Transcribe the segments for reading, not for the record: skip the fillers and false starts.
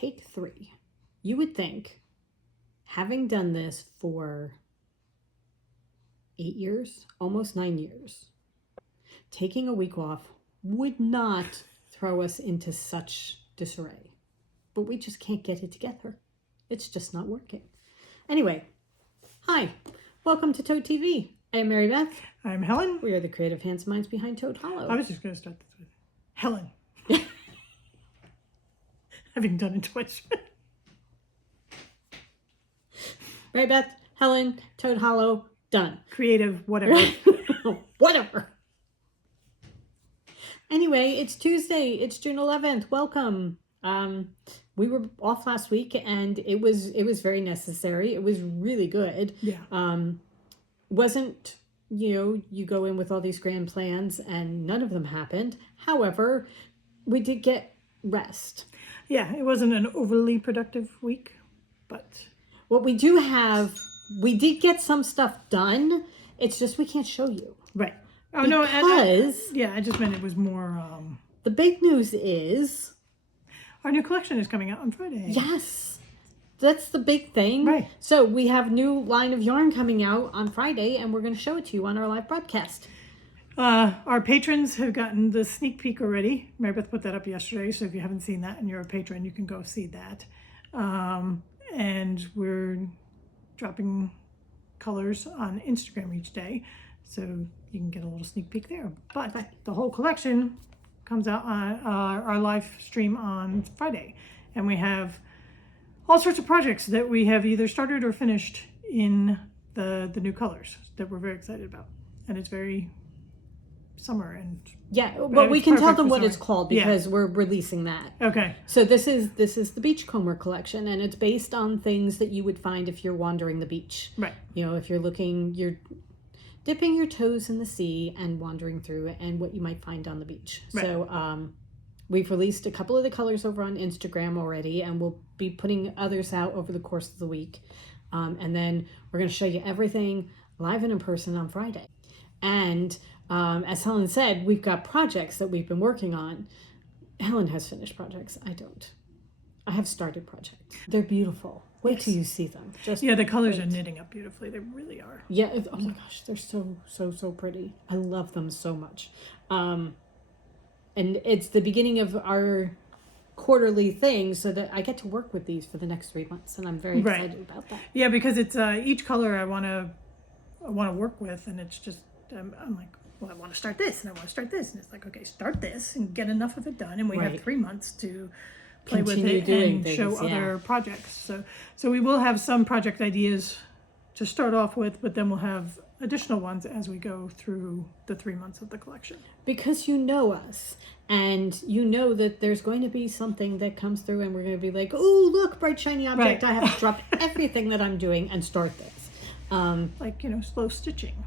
take 3. You would think, having done this for 8 years, almost 9 years, taking a week off would not throw us into such disarray. But we just can't get it together. It's just not working. Anyway, hi, welcome to Toad TV. I am Mary Beth. I'm Helen. We are the creative hands and minds behind Toad Hollow. I was just going to start this with Helen. Having done it twice. Mary Beth, Helen, Toad Hollow, done. Creative, whatever. Whatever. Anyway, it's Tuesday. It's June 11th. Welcome. We were off last week, and it was very necessary. It was really good. Yeah. Wasn't, you go in with all these grand plans, and none of them happened. However, we did get rest. Yeah, it wasn't an overly productive week, but What we do have, we did get some stuff done. It's just we can't show you. right. Oh Because no, I just meant it was more. the big news is, Our new collection is coming out on Friday. yes, that's the big thing. Right. So we have new line of yarn coming out on Friday, and we're going to show it to you on our live broadcast. Our patrons have gotten the sneak peek already. Mary Beth put that up yesterday, so if you haven't seen that and you're a patron, you can go see that. And we're dropping colors on Instagram each day, so you can get a little sneak peek there. But the whole collection comes out on our live stream on Friday, and we have all sorts of projects that we have either started or finished in the new colors that we're very excited about, and it's very summer and but we it's can tell perfect them for what summer. it's called Yeah. because we're releasing that. Okay. So this is the Beachcomber collection, and it's based on things that you would find if you're wandering the beach. Right. If you're dipping your toes in the sea and wandering through it, and what you might find on the beach. Right. So we've released a couple of the colors over on Instagram already, and we'll be putting others out over the course of the week. And then we're going to show you everything live and in person on Friday. And as Helen said, we've got projects that we've been working on. Helen has finished projects. I don't. I have started projects. They're beautiful. Wait till you see them. The colors are knitting up beautifully. They really are. Yeah. Oh my gosh, they're so pretty. I love them so much. And it's the beginning of our quarterly thing, so that I get to work with these for the next 3 months, and I'm very excited about that. Yeah, because it's each color I want to work with, and it's just I'm like, well, I want to start this, and I want to start this, and it's like, okay, start this and get enough of it done, and we have 3 months to play Continue with it doing and things, show other projects. So we will have some project ideas to start off with, but then we'll have additional ones as we go through the 3 months of the collection. Because you know us, and you know that there's going to be something that comes through, and we're going to be like, oh, look, bright shiny object. Right. I have to drop everything that I'm doing and start this. Like, slow stitching.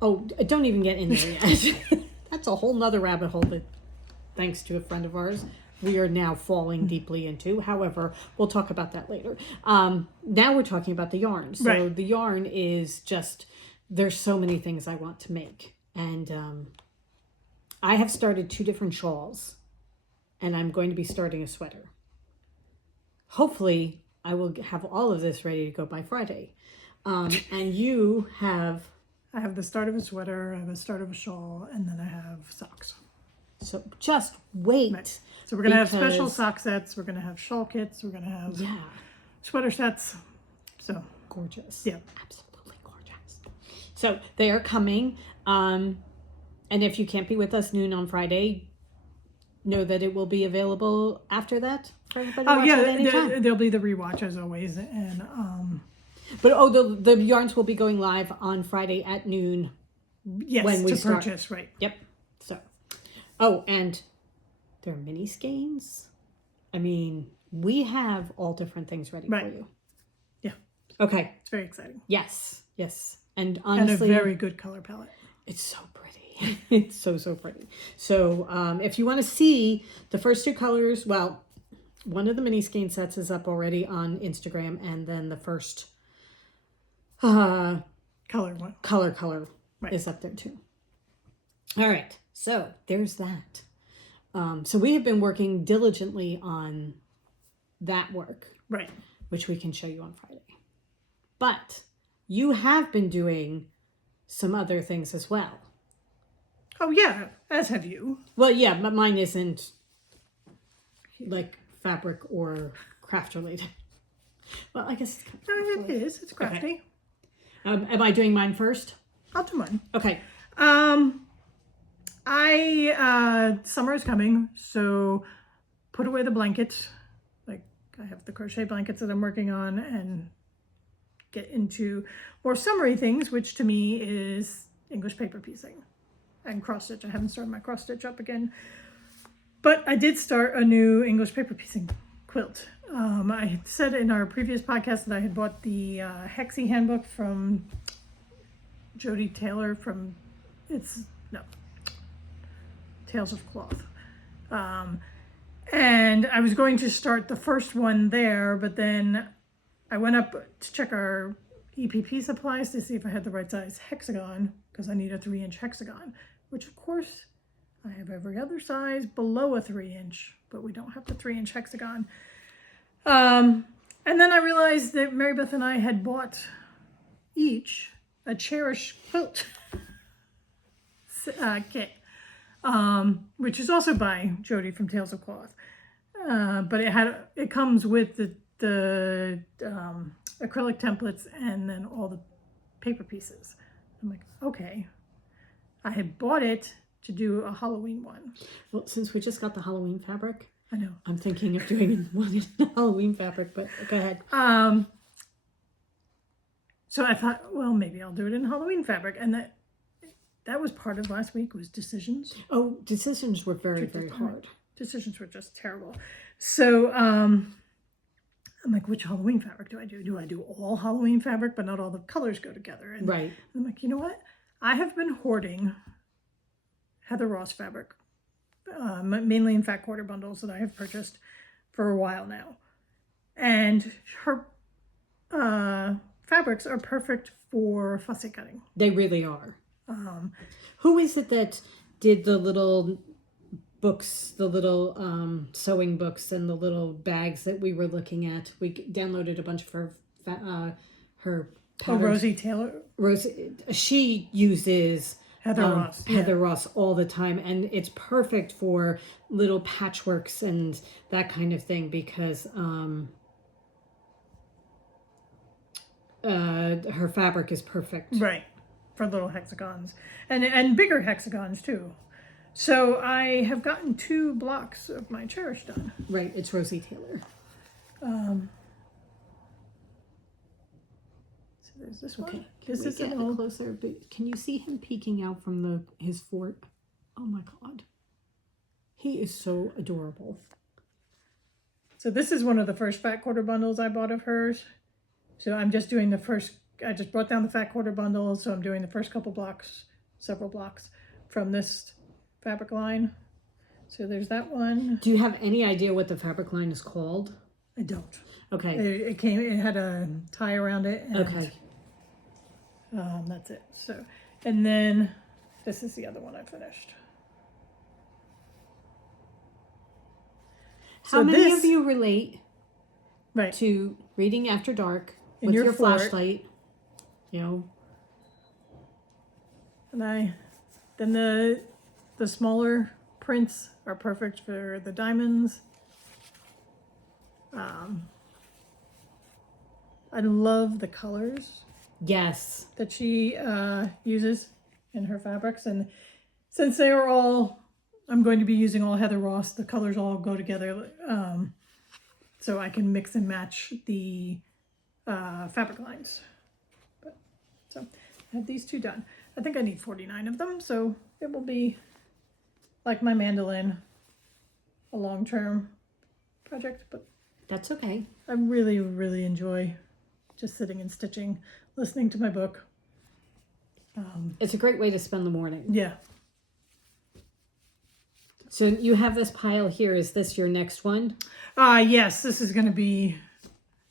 Oh, don't even get in there yet. That's a whole nother rabbit hole that, thanks to a friend of ours, we are now falling deeply into. However, we'll talk about that later. Now we're talking about the yarn. So the yarn is just, there's so many things I want to make. And I have started 2 different shawls, and I'm going to be starting a sweater. Hopefully, I will have all of this ready to go by Friday. And you have... I have the start of a sweater, I have the start of a shawl, and then I have socks. So just wait. Right. So we're going to have special sock sets, we're going to have shawl kits, we're going to have sweater sets. So gorgeous. Yeah. Absolutely gorgeous. So they are coming. And if you can't be with us noon on Friday, know that it will be available after that for everybody to watch at any time. There'll be the rewatch as always. And But the yarns will be going live on Friday at noon. Yes, when we start. Purchase, right. Yep. So, and there are mini skeins. I mean, we have all different things ready for you. Yeah. Okay. It's very exciting. Yes. And honestly, and a very good color palette. It's so pretty. It's so pretty. So if you want to see the first 2 colors, well, one of the mini skein sets is up already on Instagram, and then the first color one. Color is up there too. All right, so there's that. So we have been working diligently on that work, Right. which we can show you on Friday. But you have been doing some other things as well. Oh, yeah, as have you. Well, yeah, but mine isn't like fabric or craft related. Well, I guess it's kind of No, craft it related. is. It's crafty. Am I doing mine first? I'll do mine. Okay. Summer is coming, so put away the blankets. Like, I have the crochet blankets that I'm working on, and get into more summery things, which to me is English paper piecing and cross stitch. I haven't started my cross stitch up again, but I did start a new English paper piecing quilt. I had said in our previous podcast that I had bought the Hexie handbook from Jody Taylor from Tales of Cloth. And I was going to start the first one there, but then I went up to check our EPP supplies to see if I had the right size hexagon, because I need a 3-inch hexagon, which of course I have every other size below a 3-inch, but we don't have the 3-inch hexagon. And then I realized that Mary Beth and I had bought each a Cherish quilt kit, which is also by Jody from Tales of Cloth. But it comes with the acrylic templates and then all the paper pieces. I'm like, okay. I had bought it to do a Halloween one. Well, since we just got the Halloween fabric, I know. I'm thinking of doing one in Halloween fabric, but go ahead. So I thought, well, maybe I'll do it in Halloween fabric. And that was part of last week, was decisions. Oh, decisions were very, very hard. Decisions were just terrible. So I'm like, which Halloween fabric do I do? Do I do all Halloween fabric, but not all the colors go together? And Right. I'm like, you know what? I have been hoarding Heather Ross fabric, mainly in fat quarter bundles that I have purchased for a while now. And her fabrics are perfect for fussy cutting. They really are. Who is it that did the little books, the little sewing books and the little bags that we were looking at? We downloaded a bunch of her patterns. Oh, Rosie Taylor. She uses Heather Ross. Heather Ross all the time, and it's perfect for little patchworks and that kind of thing, because her fabric is perfect. Right, for little hexagons and bigger hexagons too. So I have gotten 2 blocks of my Cherish done. Right, it's Rosie Taylor. So there's this one. Okay, This is get an old. closer. But can you see him peeking out from his fort? Oh my God, he is so adorable. So this is one of the first fat quarter bundles I bought of hers. So I'm just doing the first. I just brought down the fat quarter bundle, so I'm doing the first couple blocks, several blocks from this fabric line. So there's that one. Do you have any idea what the fabric line is called? I don't. Okay. It had a tie around it. And, Okay. That's it. So, and then this is the other one I finished. How many of you relate right to reading after dark in with your your fort, flashlight? You know. And then the smaller prints are perfect for the diamonds. I love the colors Yes. that she uses in her fabrics, and since they are all, I'm going to be using all Heather Ross, the colors all go together, so I can mix and match the fabric lines. So I have these 2 done. I think I need 49 of them, so it will be like my mandolin, a long-term project, but That's okay. I really, really enjoy just sitting and stitching, listening to my book. It's a great way to spend the morning. Yeah. So you have this pile here. Is this your next one? Yes, this is going to be,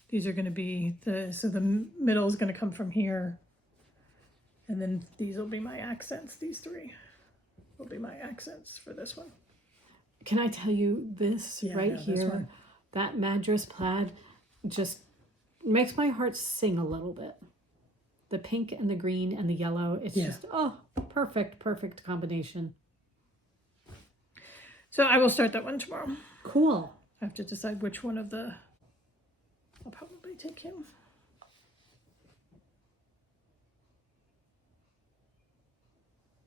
these are going to be, so the middle is going to come from here. And then these will be my accents. These 3 will be my accents for this one. Can I tell you this Yeah, right this here? one. That Madras plaid just makes my heart sing a little bit. The pink and the green and the yellow. It's just, perfect combination. So I will start that one tomorrow. Cool. I have to decide which one of the, I'll probably take him.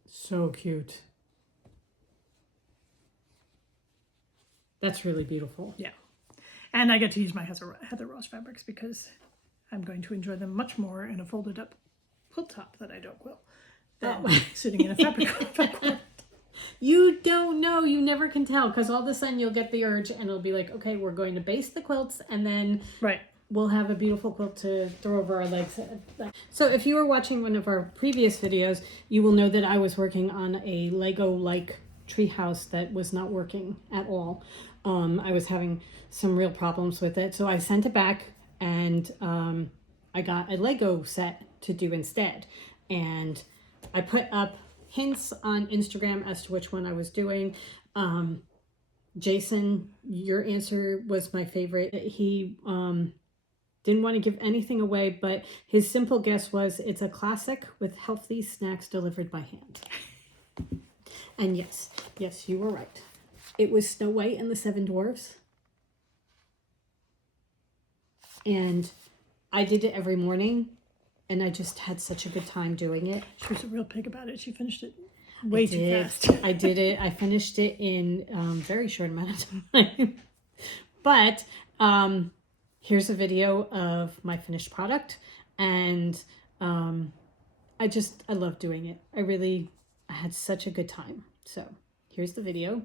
So cute. That's really beautiful. Yeah. And I get to use my Heather Ross fabrics because I'm going to enjoy them much more in a folded up quilt top that I don't quilt than sitting in a fabric quilt. You don't know. You never can tell, because all of a sudden you'll get the urge and it'll be like, okay, we're going to base the quilts and then Right. we'll have a beautiful quilt to throw over our legs. So if you were watching one of our previous videos, you will know that I was working on a Lego-like treehouse that was not working at all. I was having some real problems with it. So I sent it back and I got a Lego set to do instead. And I put up hints on Instagram as to which one I was doing. Jason, your answer was my favorite. He didn't want to give anything away, but his simple guess was it's a classic with healthy snacks delivered by hand. And yes, you were right. It was Snow White and the Seven Dwarfs. And I did it every morning, and I just had such a good time doing it. She was a real pig about it. She finished it way too fast. I did it. I finished it in very short amount of time. But here's a video of my finished product, and I love doing it. I had such a good time. So here's the video.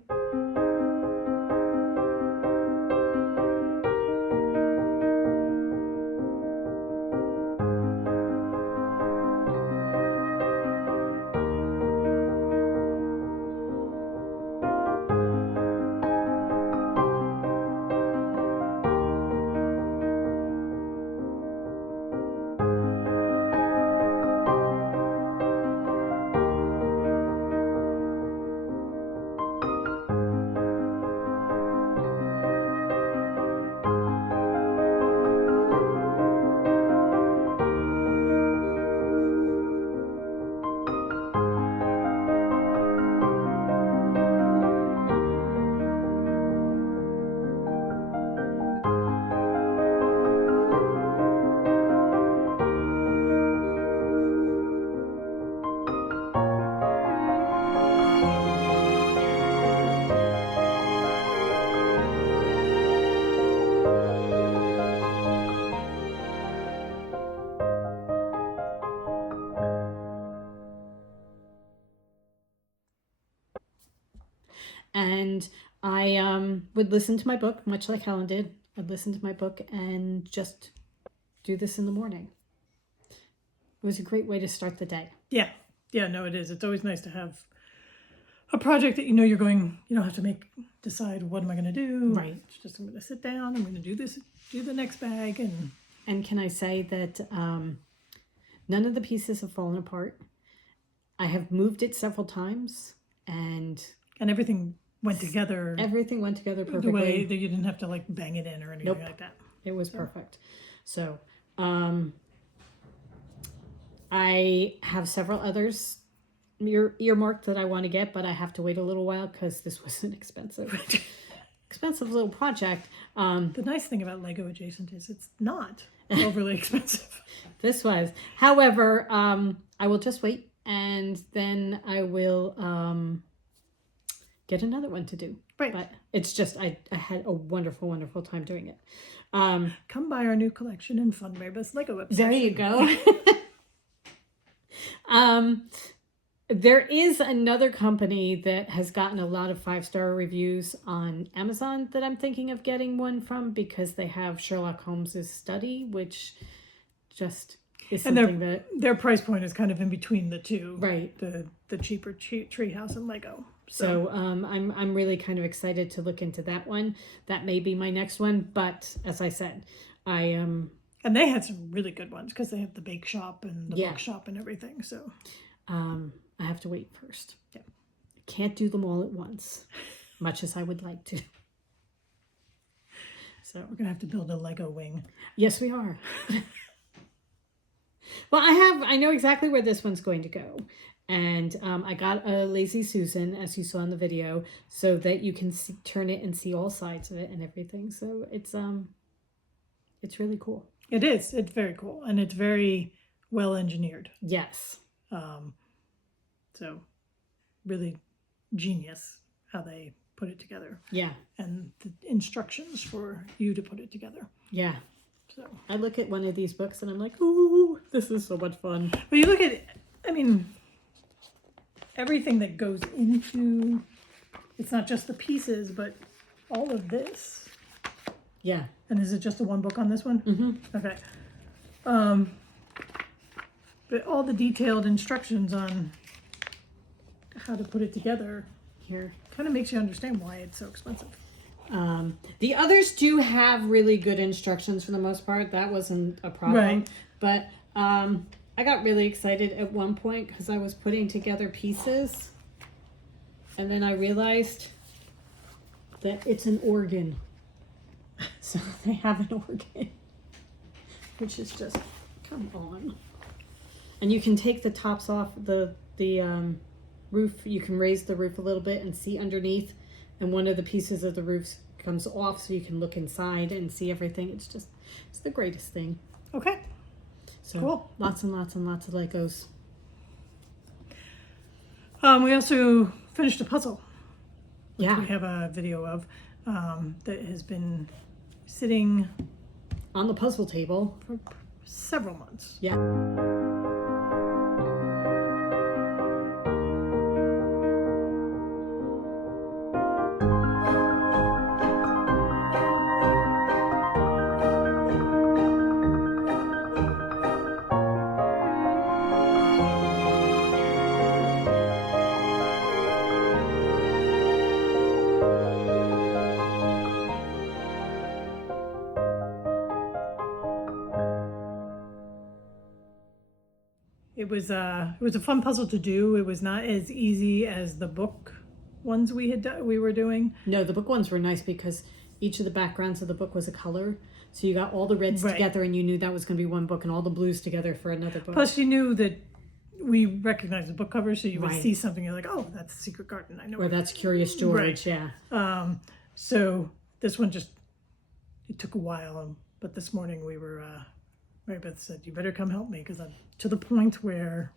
And I would listen to my book, much like Helen did. I'd listen to my book and just do this in the morning. It was a great way to start the day. Yeah. Yeah, no, it is. It's always nice to have a project that you know you're going, you don't have to decide what am I going to do. Right. It's just I'm going to sit down, I'm going to do this, do the next bag. And can I say that none of the pieces have fallen apart. I have moved it several times and everything went together. Everything went together perfectly. The way that you didn't have to like bang it in or anything like that. It was perfect. So I have several others earmarked that I want to get, but I have to wait a little while because this was an expensive little project. The nice thing about Lego Adjacent is it's not overly expensive. This was. However, I will just wait, and then I will get another one to do. Right. But it's just, I had a wonderful, wonderful time doing it. Come buy our new collection and fund Mary's Lego website. There you go. There is another company that has gotten a lot of 5-star reviews on Amazon that I'm thinking of getting one from because they have Sherlock Holmes's study, which just is something their price point is kind of in between the two. Right. The cheaper treehouse and Lego. So I'm really kind of excited to look into that one. That may be my next one, but as I said, and they had some really good ones because they have the bake shop and the bookshop and everything. So I have to wait first. Yeah. I can't do them all at once, much as I would like to. So We're gonna have to build a Lego wing. yes, we are. Well, I know exactly where this one's going to go. And I got a Lazy Susan, as you saw in the video, so that you can turn it and see all sides of it and everything. So it's really cool. It is. It's very cool, and it's very well engineered. Yes. So really genius how they put it together. Yeah. And the instructions for you to put it together. Yeah. So I look at one of these books and I'm like, ooh, this is so much fun. but you look at it, I mean, everything that goes into, it's not just the pieces, but all of this. Yeah. And is it just the one book on this one? Mm-hmm. Okay. But all the detailed instructions on how to put it together Here. kind of makes you understand why it's so expensive. The others do have really good instructions for the most part. That wasn't a problem. Right. But I got really excited at one point because I was putting together pieces. And then I realized that it's an organ. So they have an organ. Which is just, come on. And you can take the tops off the roof. You can raise the roof a little bit and see underneath. And one of the pieces of the roof comes off so you can look inside and see everything. It's the greatest thing. Okay. So Cool. Lots and lots and lots of Legos. We also finished a puzzle. Which Yeah. we have a video of that has been sitting On the puzzle table. for several months. Yeah. It was a fun puzzle to do. It was not as easy as the book ones we were doing. No, the book ones were nice because each of the backgrounds of the book was a color. So you got all the reds Right. together and you knew that was going to be one book and all the blues together for another book. Plus, you knew that we recognized the book cover, so you would Right. see something. You're like, "Oh, that's Secret Garden. I know." Or that's Curious George, yeah. So this one it took a while. But this morning Mary Beth said, "You better come help me because I'm to the point where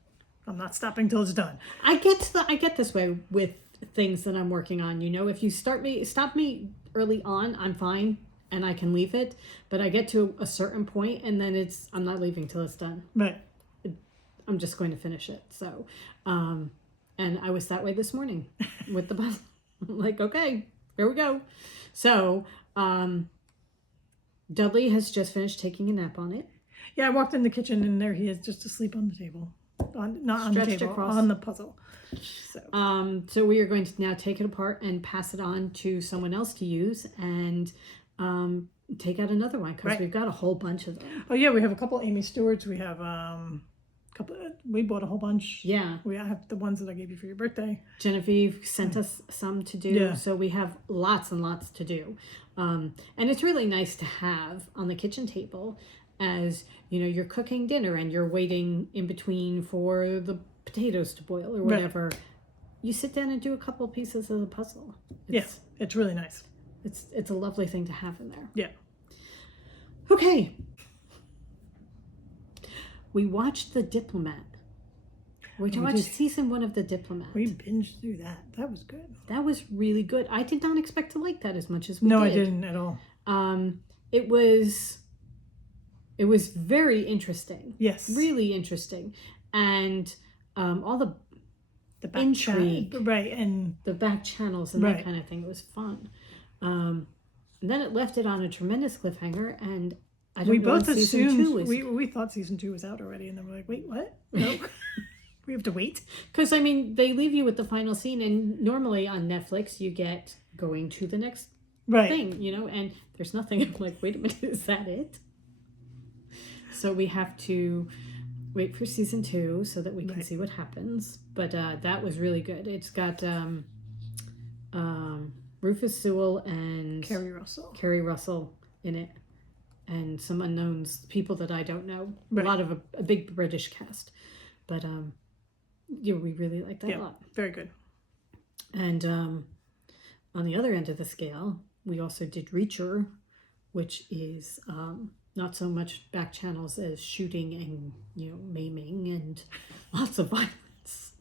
I'm not stopping till it's done." I get this way with things that I'm working on. You know, if you stop me early on, I'm fine and I can leave it. But I get to a certain point and then I'm not leaving till it's done. Right. I'm just going to finish it. So, and I was that way this morning with the puzzle. I'm like, okay, here we go. So, Dudley has just finished taking a nap on it. Yeah, I walked in the kitchen and there he is, just asleep on the table. Not on the Stretched table, across. on the puzzle. So we are going to now take it apart and pass it on to someone else to use and take out another one because Right. we've got a whole bunch of them. Oh yeah, we have a couple Amy Stewarts. We have we bought a whole bunch. Yeah. We have the ones that I gave you for your birthday. Genevieve sent us some to do. Yeah. So we have lots and lots to do. And it's really nice to have on the kitchen table as, you know, you're cooking dinner and you're waiting in between for the potatoes to boil or whatever. Right. You sit down and do a couple pieces of the puzzle. Yes, it's really nice. It's a lovely thing to have in there. Yeah. Okay. We watched The Diplomat. We watched season 1 of The Diplomat. We binged through that. That was good. That was really good. I did not expect to like that as much as we did. No, I didn't at all. It was very interesting. Yes. Really interesting. And all the back intrigue. Right, and the back channels and that kind of thing. It was fun. And then it left it on a tremendous cliffhanger, and I don't know both assumed we we thought season 2 was out already, and then we're like, wait, what? No. We have to wait. Because, I mean, they leave you with the final scene, and normally on Netflix you get going to the next thing, you know, and there's nothing. I'm like, wait a minute, is that it? So we have to wait for season 2 so that we can see what happens. But that was really good. It's got Rufus Sewell and Kerry Russell in it, and some unknowns, people that I don't know. Right. A lot of a big British cast, but yeah, we really like that a lot. Very good. And on the other end of the scale, we also did Reacher, which is not so much back channels as shooting and maiming and lots of violence.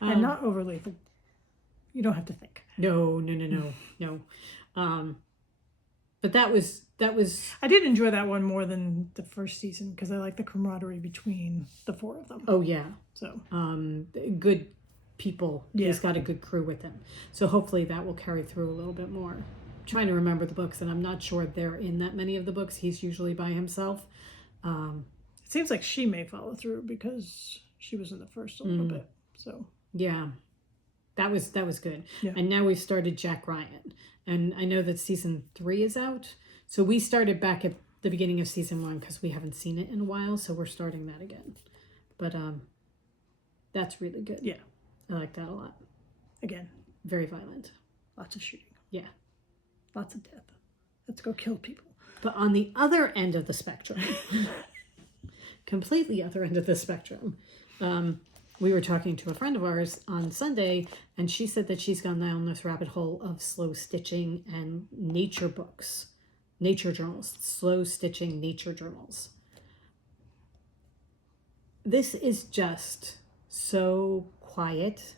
And not overly. You don't have to think. No. But that was. I did enjoy that one more than the first season because I like the camaraderie between the 4 of them. Oh yeah. So good people. Yeah. He's got a good crew with him. So hopefully that will carry through a little bit more. I'm trying to remember the books, and I'm not sure they're in that many of the books. He's usually by himself. It seems like she may follow through because she was in the first a little bit. So yeah, that was good. Yeah. And now we've started Jack Ryan, and I know that season 3 is out. So we started back at the beginning of season 1 because we haven't seen it in a while. So we're starting that again. But that's really good. Yeah, I like that a lot. Again, Very violent. lots of shooting, Yeah. lots of death. Let's go kill people. But on the other end of the spectrum, completely other end of the spectrum, we were talking to a friend of ours on Sunday, and she said that she's gone down this rabbit hole of slow stitching and nature books, nature journals, slow stitching nature journals. This is just so quiet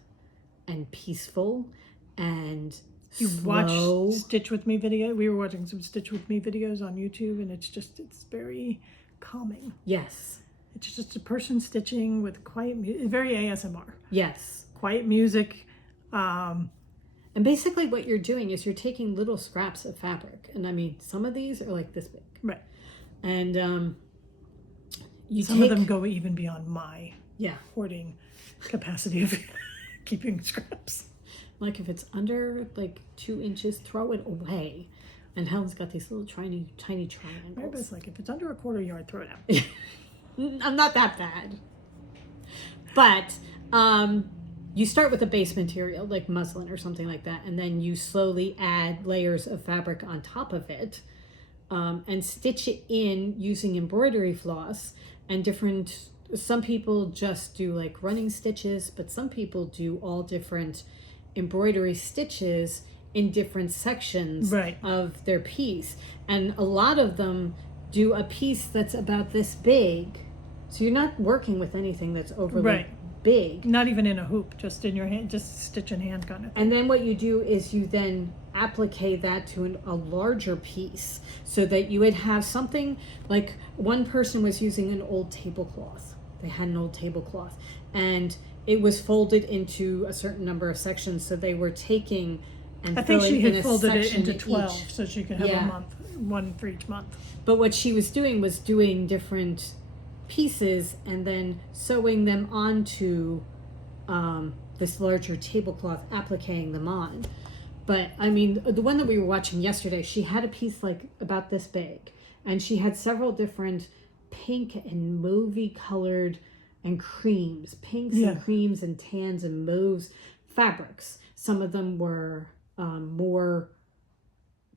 and peaceful and You slow. watch Stitch With Me video. We were watching some Stitch With Me videos on YouTube, and it's very calming. Yes. It's just a person stitching with quiet music. Very ASMR. Yes. Quiet music. And basically what you're doing is you're taking little scraps of fabric. And I mean, some of these are like this big. Right. And Some of them go even beyond my yeah. hoarding capacity of keeping scraps. Like if it's under like 2 inches, throw it away. And Helen's got these little tiny Right, but triangles. it's like if it's under a quarter yard, throw it out. I'm not that bad. But you start with a base material like muslin or something like that, and then you slowly add layers of fabric on top of it, and stitch it in using embroidery floss and different. Some people just do like running stitches, but some people do all different embroidery stitches in different sections Right. of their piece. And a lot of them do a piece that's about this big. So you're not working with anything that's overly Right. big. Not even in a hoop, just in your hand, just stitch in hand kind of thing. And then what you do is you then applique that to a larger piece so that you would have something like one person was using an old tablecloth. They had an old tablecloth and it was folded into a certain number of sections. So they were taking and I think she filling in had a folded it section into in 12 each. so she could have Yeah. a month, one for each month. But what she was doing was doing different pieces and then sewing them onto this larger tablecloth, appliquing them on. But I mean, the one that we were watching yesterday, she had a piece like about this big, and she had several different pink and mauvey colored and creams, pinks Yeah. and creams and tans and mauves fabrics. Some of them were more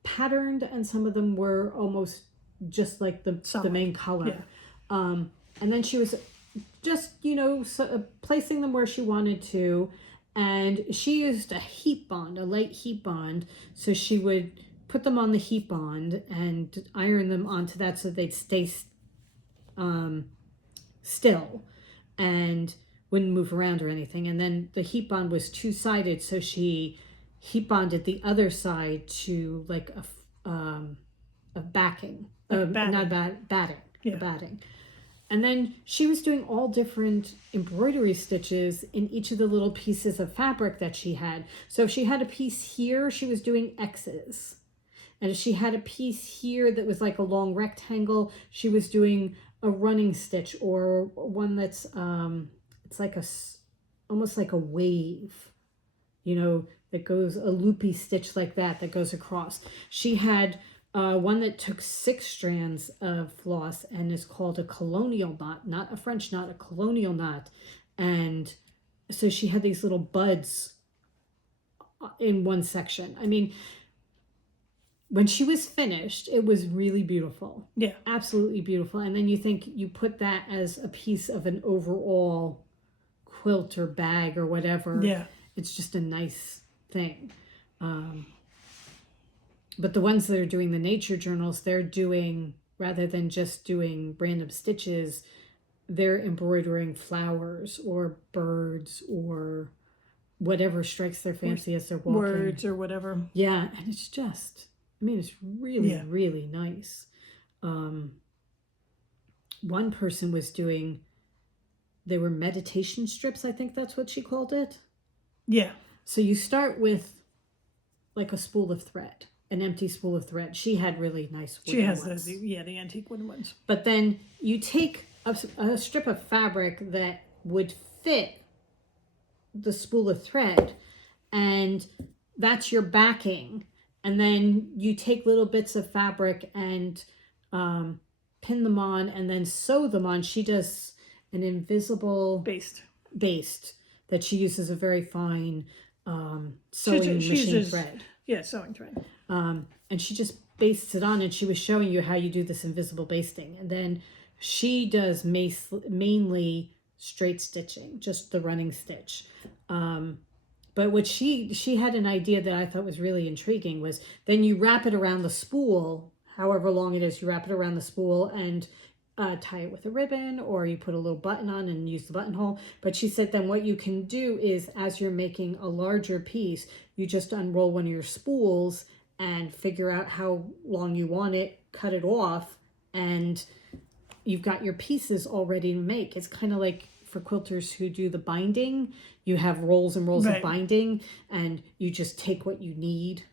patterned, and some of them were almost just like the Solid. main color. Yeah. And then she was just, placing them where she wanted to. And she used a heat bond, a light heat bond. So she would put them on the heat bond and iron them onto that so they'd stay still and wouldn't move around or anything. And then the heat bond was two-sided. So she heat bonded the other side to like a backing. batting. Not batting. Yeah. A batting. And then she was doing all different embroidery stitches in each of the little pieces of fabric that she had. So if she had a piece here, she was doing X's. And if she had a piece here that was like a long rectangle, she was doing a running stitch or one that's, it's like almost like a wave, that goes, a loopy stitch like that goes across. She had one that took 6 strands of floss and is called a colonial knot, not a French knot, a colonial knot. And so she had these little buds in one section. I mean, when she was finished, it was really beautiful. Yeah. Absolutely beautiful. And then you think you put that as a piece of an overall quilt or bag or whatever. Yeah. It's just a nice thing. But the ones that are doing the nature journals, they're doing, rather than just doing random stitches, they're embroidering flowers or birds or whatever strikes their fancy as they're walking. Words or whatever. Yeah, and it's just, I mean, it's really, really nice. One person was doing, they were meditation strips, I think that's what she called it. Yeah. So you start with like a spool of thread, an empty spool of thread. She had really nice wooden ones. She has those, the antique wooden ones. But then you take a strip of fabric that would fit the spool of thread, and that's your backing. And then you take little bits of fabric and pin them on and then sew them on. She does an invisible baste that she uses a very fine sewing machine thread. Yeah, sewing thread. And she just bastes it on, and she was showing you how you do this invisible basting. And then she does mainly straight stitching, just the running stitch. But what she had an idea that I thought was really intriguing was then you wrap it around the spool, however long it is, you wrap it around the spool and tie it with a ribbon, or you put a little button on and use the buttonhole. But she said then what you can do is, as you're making a larger piece, you just unroll one of your spools and figure out how long you want it, cut it off, and you've got your pieces all ready to make. It's kind of like for quilters who do the binding, you have rolls and rolls of binding, and you just take what you need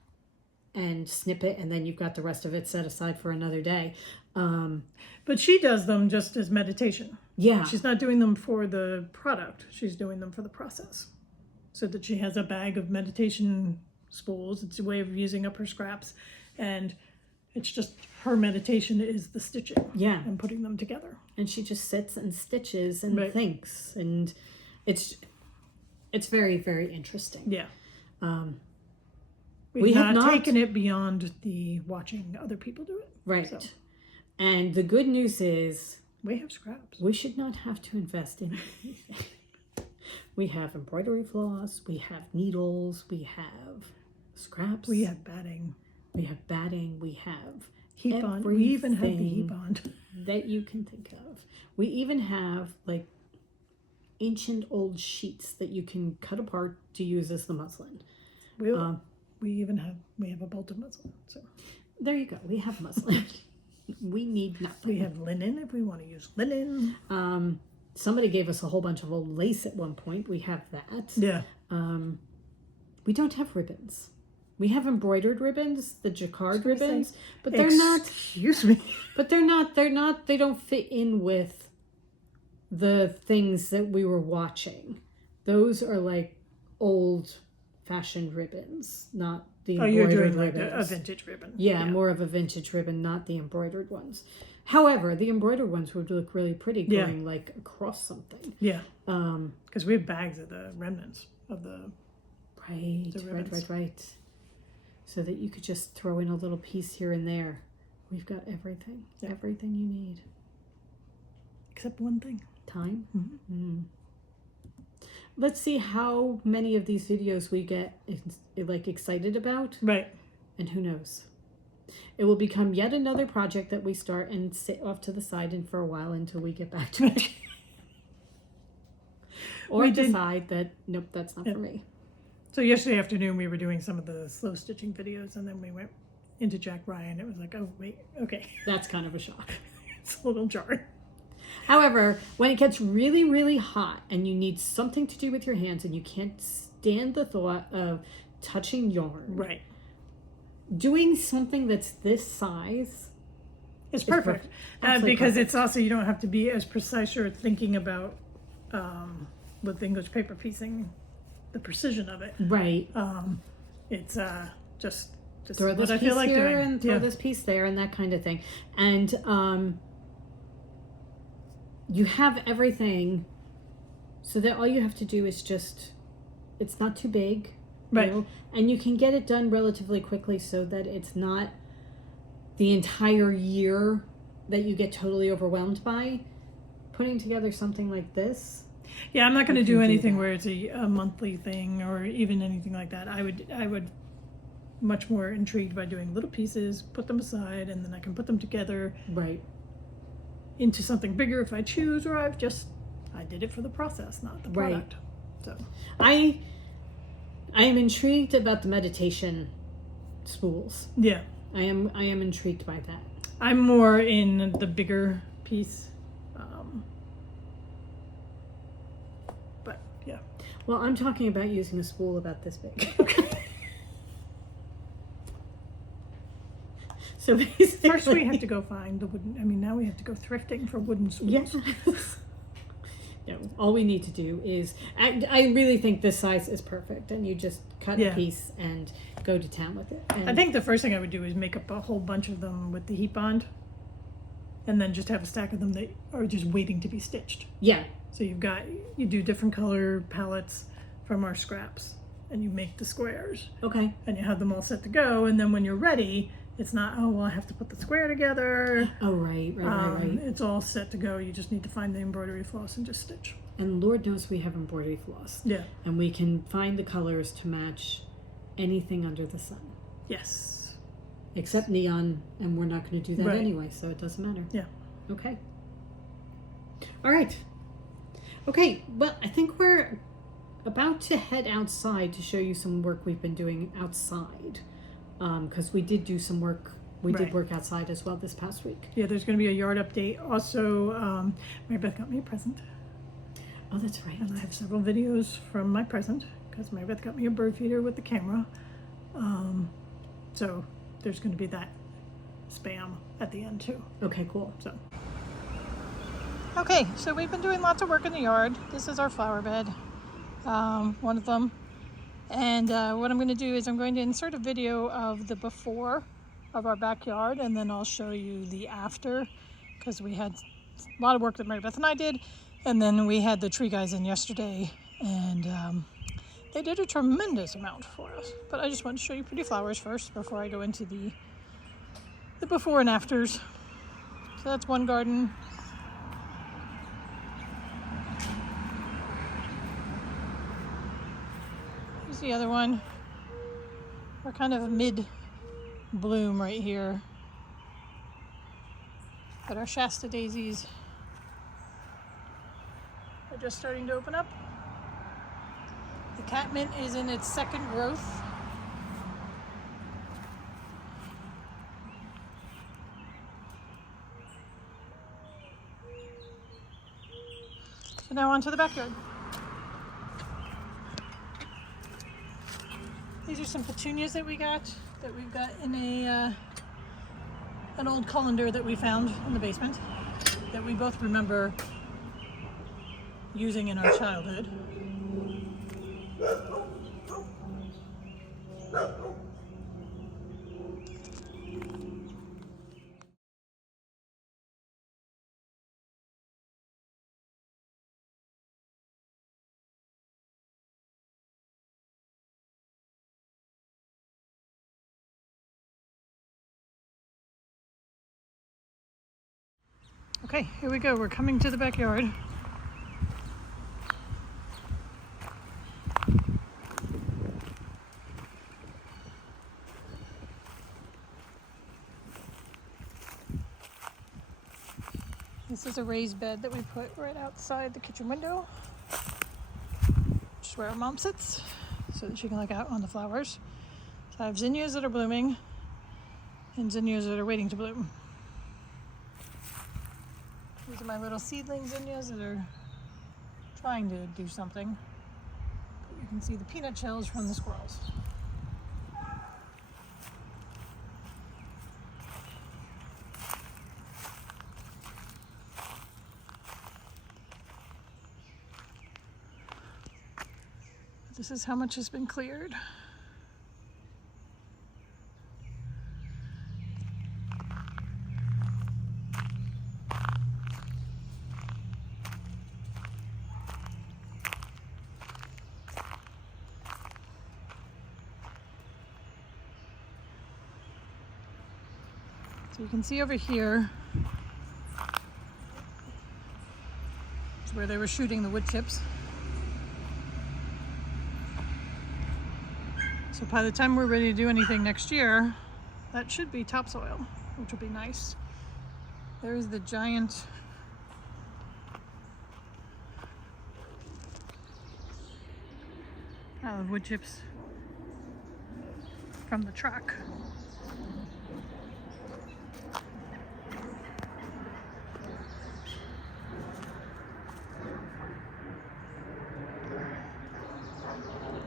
and snip it, and then you've got the rest of it set aside for another day. But she does them just as meditation. Yeah. She's not doing them for the product. She's doing them for the process. So that she has a bag of meditation spools. It's a way of using up her scraps. And it's just her meditation is the stitching. Yeah. And putting them together. And she just sits and stitches and thinks. And it's very, very interesting. Yeah. We have not taken it beyond the watching other people do it. Right. So. And the good news is we have scraps. We should not have to invest in anything. We have embroidery floss, we have needles, we have scraps. We have batting. We have heat bond. We even have the heat bond that you can think of. We even have like ancient old sheets that you can cut apart to use as the muslin. We have a bolt of muslin. So there you go. We have muslin. We need nothing. We have linen if we want to use linen. Somebody gave us a whole bunch of old lace at one point. We have that. Yeah. We don't have ribbons. We have embroidered ribbons, the jacquard ribbons, but they're not. Excuse me. But they're not. They don't fit in with the things that we were watching. Those are like old-fashioned ribbons, not the embroidered you're doing ribbons. Like a vintage ribbon. Yeah, more of a vintage ribbon, not the embroidered ones. However, the embroidered ones would look really pretty going like across something. Yeah. Because we have bags of the remnants of the Right. So that you could just throw in a little piece here and there. We've got everything. Yeah. Everything you need. Except one thing. Time. Mm-hmm. Let's see how many of these videos we get like excited about. Right. And who knows? It will become yet another project that we start and sit off to the side and for a while until we get back to it. Or decide that, nope, that's not for me. So yesterday afternoon we were doing some of the slow stitching videos, and then we went into Jack Ryan. It was like, oh, wait, okay. That's kind of a shock. It's a little jarring. However, when it gets really, really hot and you need something to do with your hands and you can't stand the thought of touching yarn. Right. Doing something that's this size. It's perfect. Because perfect. It's also, you don't have to be as precise or thinking about with English paper piecing, the precision of it. Right. It's just throw this piece here doing. And throw this piece there and that kind of thing. And you have everything so that all you have to do is just, it's not too big. Right. You know, and you can get it done relatively quickly so that it's not the entire year that you get totally overwhelmed by, putting together something like this. Yeah, I'm not going to You do can do anything that. where it's a monthly thing or even anything like that. I would much more intrigued by doing little pieces, put them aside, and then I can put them together Right. into something bigger if I choose, or I did it for the process, not the Right. product. So I am intrigued about the meditation spools. yeah, I am intrigued by that. I'm more in the bigger piece. But yeah. Well, I'm talking about using a spool about this big. So basically, First we have to go find the wooden, now we have to go thrifting for wooden spools. Yes. No, all we need to do is, I really think this size is perfect, and you just cut a piece and go to town with it. And I think the first thing I would do is make up a whole bunch of them with the heat bond, and then just have a stack of them that are just waiting to be stitched. yeah, So you do different color palettes from our scraps, and you make the squares, okay. and you have them all set to go, and then when you're ready, it's not, oh, well, I have to put the square together. Oh, right. It's all set to go. You just need to find the embroidery floss and just stitch. And Lord knows we have embroidery floss. Yeah. And we can find the colors to match anything under the sun. Yes. Except neon, and we're not going to do that Right. anyway, so it doesn't matter. Yeah. Okay. All right. Okay, well, I think we're about to head outside to show you some work we've been doing outside. Because we did do some work. We did Right. work outside as well this past week. Yeah, there's going to be a yard update. Also, Mary Beth got me a present, Oh, that's right. and I have several videos from my present because Mary Beth got me a bird feeder with the camera. So there's going to be that spam at the end too. Okay, cool. Okay, so we've been doing lots of work in the yard. This is our flower bed, one of them. And what I'm going to do is I'm going to insert a video of the before of our backyard, and then I'll show you the after, because we had a lot of work that Mary Beth and I did, and then we had the tree guys in yesterday, and they did a tremendous amount for us. But I just want to show you pretty flowers first before I go into the before and afters. So that's one garden. Here's the other one. We're kind of mid bloom right here. But our Shasta daisies are just starting to open up. The catmint is in its second growth. So now on to the backyard. These are some petunias that we've got in an old colander that we found in the basement that we both remember using in our childhood. Okay, here we go. We're coming to the backyard. This is a raised bed that we put right outside the kitchen window, which is where our mom sits, so that she can look out on the flowers. So I have zinnias that are blooming and zinnias that are waiting to bloom. These are my little seedling zinnias that are trying to do something. But you can see the peanut shells from the squirrels. This is how much has been cleared. So you can see over here is where they were shooting the wood chips. So by the time we're ready to do anything next year, that should be topsoil, which will be nice. There's the giant pile of wood chips from the truck.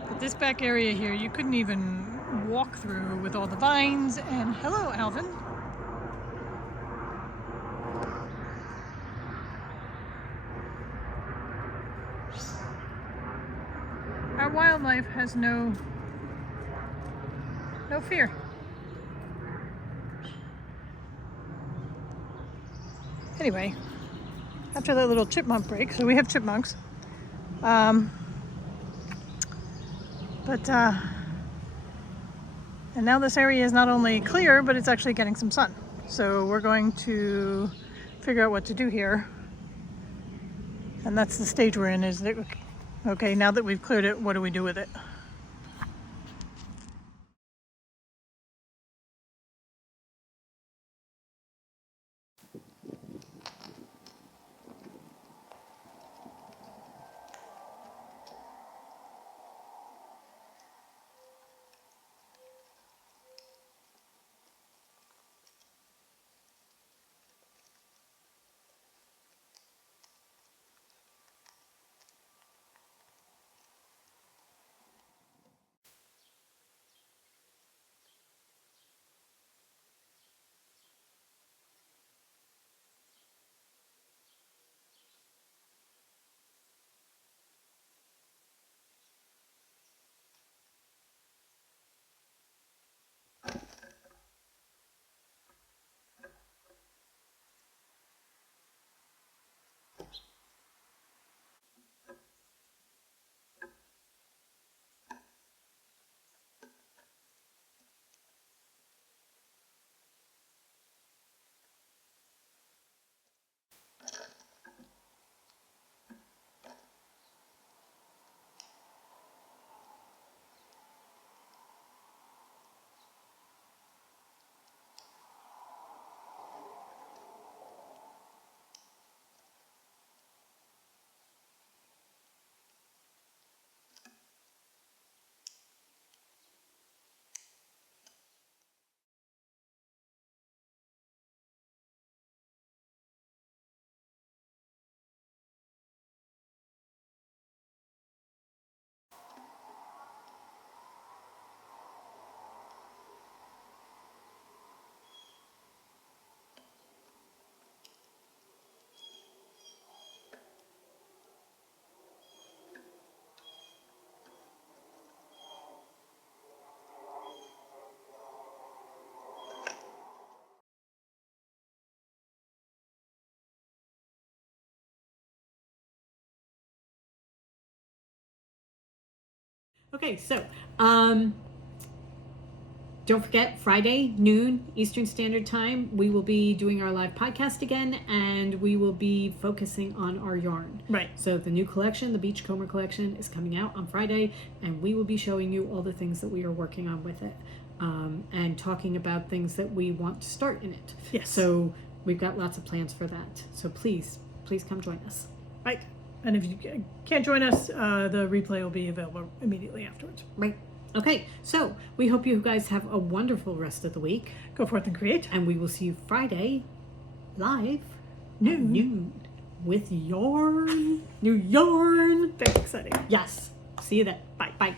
But this back area here, you couldn't even walk through with all the vines. And hello, Alvin. Our wildlife has no fear. Anyway, after that little chipmunk break, so we have chipmunks. And now this area is not only clear, but it's actually getting some sun. So we're going to figure out what to do here. And that's the stage we're in, is that, okay, now that we've cleared it, what do we do with it? Okay, so don't forget, Friday, noon, Eastern Standard Time, we will be doing our live podcast again, and we will be focusing on our yarn. Right. So the new collection, the Beachcomber collection, is coming out on Friday, and we will be showing you all the things that we are working on with it, and talking about things that we want to start in it. Yes. So we've got lots of plans for that. So please come join us. Right. And if you can't join us, the replay will be available immediately afterwards. Right. Okay, so we hope you guys have a wonderful rest of the week. Go forth and create. And we will see you Friday, live, Noon. noon, with yarn. New yarn. Very exciting. Yes. See you then. Bye. Bye.